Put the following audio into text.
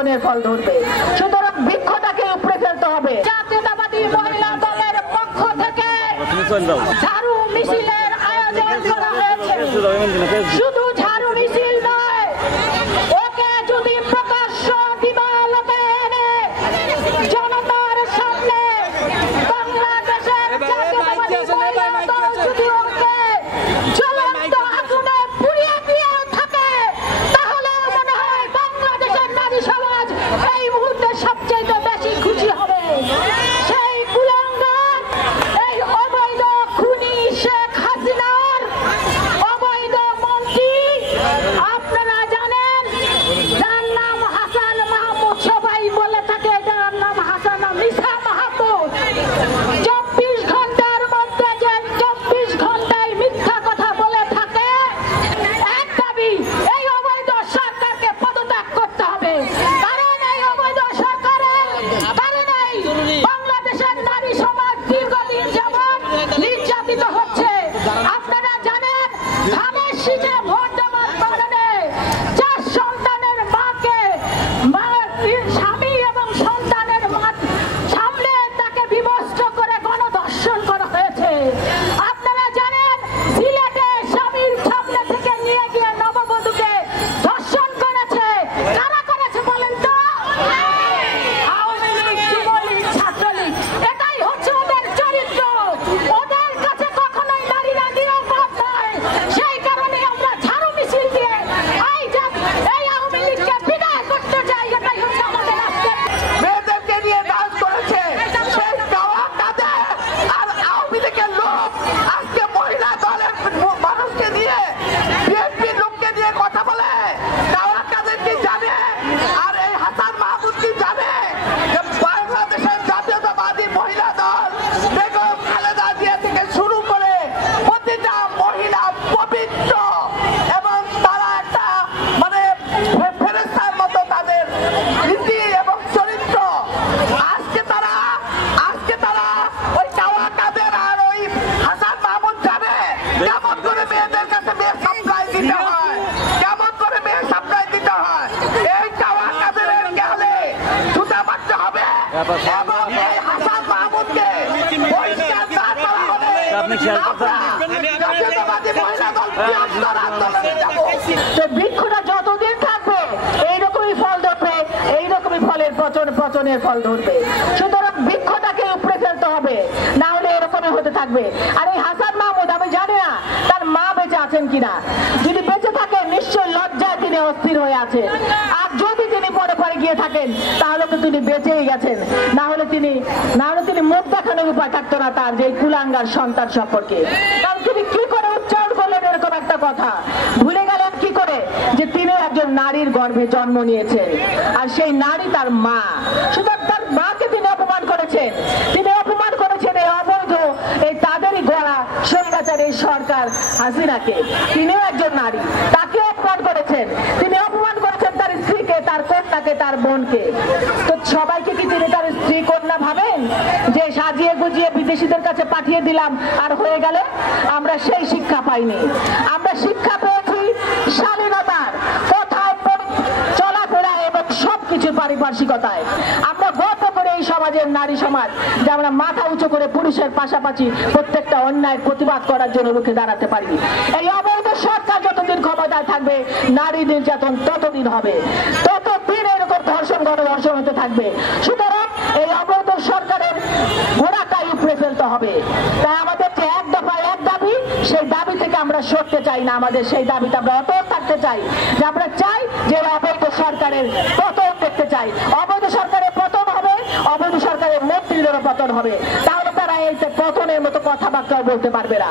পতনের ফল ধরবে। সুতরাং বৃক্ষটাকে উপড়ে ফেলতে হবে। জাতীয়তাবাদী মহিলা দলের পক্ষ থেকে ঝাড়ু মিছিলের আয়োজন করা হয়েছে। শুধু ঝাড়ু মিছিল নয়, ওকে যদি প্রকাশ্য দিবালোকে এনে জনতার সামনে বাংলাদেশের জাতীয়তাবাদী মহিলা দল যদি ওকে জ্বলন্ত আগুনে পুড়িয়ে দিয়ে থাকে, তাহলে মনে হয় বাংলাদেশের নারী সমাজ এই মুহূর্তে সবচেয়ে বেশি খুশি হবে। সেই কুলাঙ্গার, এই অবৈধ খুনি শেখ হাসিনার অবৈধ মন্ত্রী, আপনারা জানেন যার নাম হাসান মাহমুদ, সবাই বলে থাকে যার নাম হাসান মিসা মাহমুদ, 24 ঘন্টার মধ্যে যে 24 ঘন্টায় মিথ্যা কথা বলে থাকে। এক দাবি, এই অবৈধ সরকারকে পদত্যাগ করতে হবে। কারণ এই অবৈধ সরকারের কারণেই বাংলাদেশের নারী সমাজ দীর্ঘদিন যাবৎ নির্যাতিত হচ্ছে। আপনারা জানেন ধানের শীষে ভোট দেওয়ার কারণে 4 সন্তানের মাকে স্বামী এবং সন্তানের সামনে তাকে বিভস্ত করে গণধর্ষণ করা হয়েছে। আপনারা জানেন সিলেটে স্বামীর সামনে থেকে নিয়ে গিয়ে নববধূকে ধর্ষণ করেছে। কারা করেছে বলেন তো? আওয়ামী লীগ, যুবলীগ, ছাত্রলীগ। এটাই হচ্ছে ওদের চরিত্র। ওদের কাছে কখনোই নারীরা নিরাপদ নয়। সেই কারণে আমরা ঝাড়ু মিছিল দিয়ে এই আওয়ামী লীগকে বিদায় করতে চাই। এটাই হচ্ছে আমাদের আজকে। মেয়েদেরকে নিয়ে ডান্স করেছে সেই গাওয়া কাঁদে আর আওয়ামী লীগের লোক আজকে মহিলা দলের মানুষকে নিয়ে বিএনপি লোককে নিয়ে কথা বলে। গাওয়া কাঁদের কি জানে আর এই হাসান মাহমুদ কি জানে যে বাংলাদেশের জাতীয়তাবাদী মহিলা দল বেগম খালেদা জিয়া থেকে শুরু করে প্রতিটা মহিলা পবিত্র এবং তারা একটা মানে ফেরেশতার মতো তাদের নীতি এবং চরিত্র। আজকে তারা ওই গাওয়া কাদের আর ওই হাসান মাহমুদ যাবে কেমন করে মেয়েদের কাছে মেয়ে সাপ্লাই দিতে হয়, কেমন করে মেয়ে সাপ্লাই দিতে হয়। এই গাওয়া কাদের গেলে জুতা মারতে হবে এবং এই হাসান মাহমুদকে বহিষ্কার না করা হলে আমরা জাতীয়তাবাদী মহিলা দল বৃহত্তর আন্দোলনে যাব। তো বৃক্ষটা যতদিন থাকবে এইরকমই ফল ধরবে, এইরকমই পচনের ফল ধরবে। সুতরাং বৃক্ষটাকে উপড়ে ফেলতে হবে, না হলে এরকমই হতে থাকবে। আর এই হাসান মাহমুদ, আমি জানি না তার মা বেঁচে আছেন কিনা। যদি বেঁচে থাকেন নিশ্চয় লজ্জায় তিনি অস্থির হয়ে আছেন। আর যদি তিনি পরে গিয়ে থাকেন তাহলে তো তিনি বেঁচেই গেছেন। না হলে তিনি মুখ দেখানোর উপায় থাকতো না তার, যে কুলাঙ্গার সন্তান সম্পর্কে। কারণ তিনি কি করে উচ্চারণ করলেন এরকম একটা কথা? ভুলে গেলেন কি করে যে তিনি একজন নারীর গর্ভে জন্ম নিয়েছেন, আর সেই নারী তার মা। সুতরাং তার মাকে তিনি অপমান করেছেন। তিনি অপমান করেছেন এই অবৈধ, এই তাদেরই গড়া স্বৈরাচারী সরকার হাসিনাকে। তিনিও একজন নারী, তাকে অপমান করেছেন। তিনি অপমান করেছেন তার স্ত্রীকে, তার কন্যাকে, তার বোনকে। তো সবাইকে কি তিনি তার স্ত্রী কন্যা ভাবেন যে সাজিয়ে গুজিয়ে বিদেশিদের কাছে পাঠিয়ে দিলাম আর হয়ে গেল? আমরা সেই শিক্ষা পাইনি। আমরা শিক্ষা পেয়েছি শালীনতার, কথায় চলাফেরা এবং সবকিছু পারিপার্শ্বিকতায়। আমরা গর্ব করে এই সমাজের নারী সমাজ যে আমরা মাথা উঁচু করে পুরুষের পাশাপাশি প্রত্যেকটা অন্যায়ের প্রতিবাদ করার জন্য রুখে দাঁড়াতে পারি। এই অবৈধ সরকার যতদিন ক্ষমতায় থাকবে নারী নির্যাতন ততদিন হবে, ততদিন এরকম ধর্ষণ গণধর্ষণ হতে থাকবে। সুতরাং এই অবৈধ সরকারের ঘোড়াটাই উপড়ে ফেলতে হবে। তাই আমাদের যে এক দফায় এক দাবি, সেই দাবি থেকে আমরা সরতে চাই না। আমাদের সেই দাবিতে আমরা অটল থাকতে চাই, যে আমরা চাই যে অবৈধ সরকারের পতন দেখতে চাই। অবৈধ সরকারের পতন হবে, অবৈধ সরকারের মন্ত্রীদেরও পতন হবে। তাহলে তারা এই পতনের মতো কথাবার্তা বলতে পারবে না।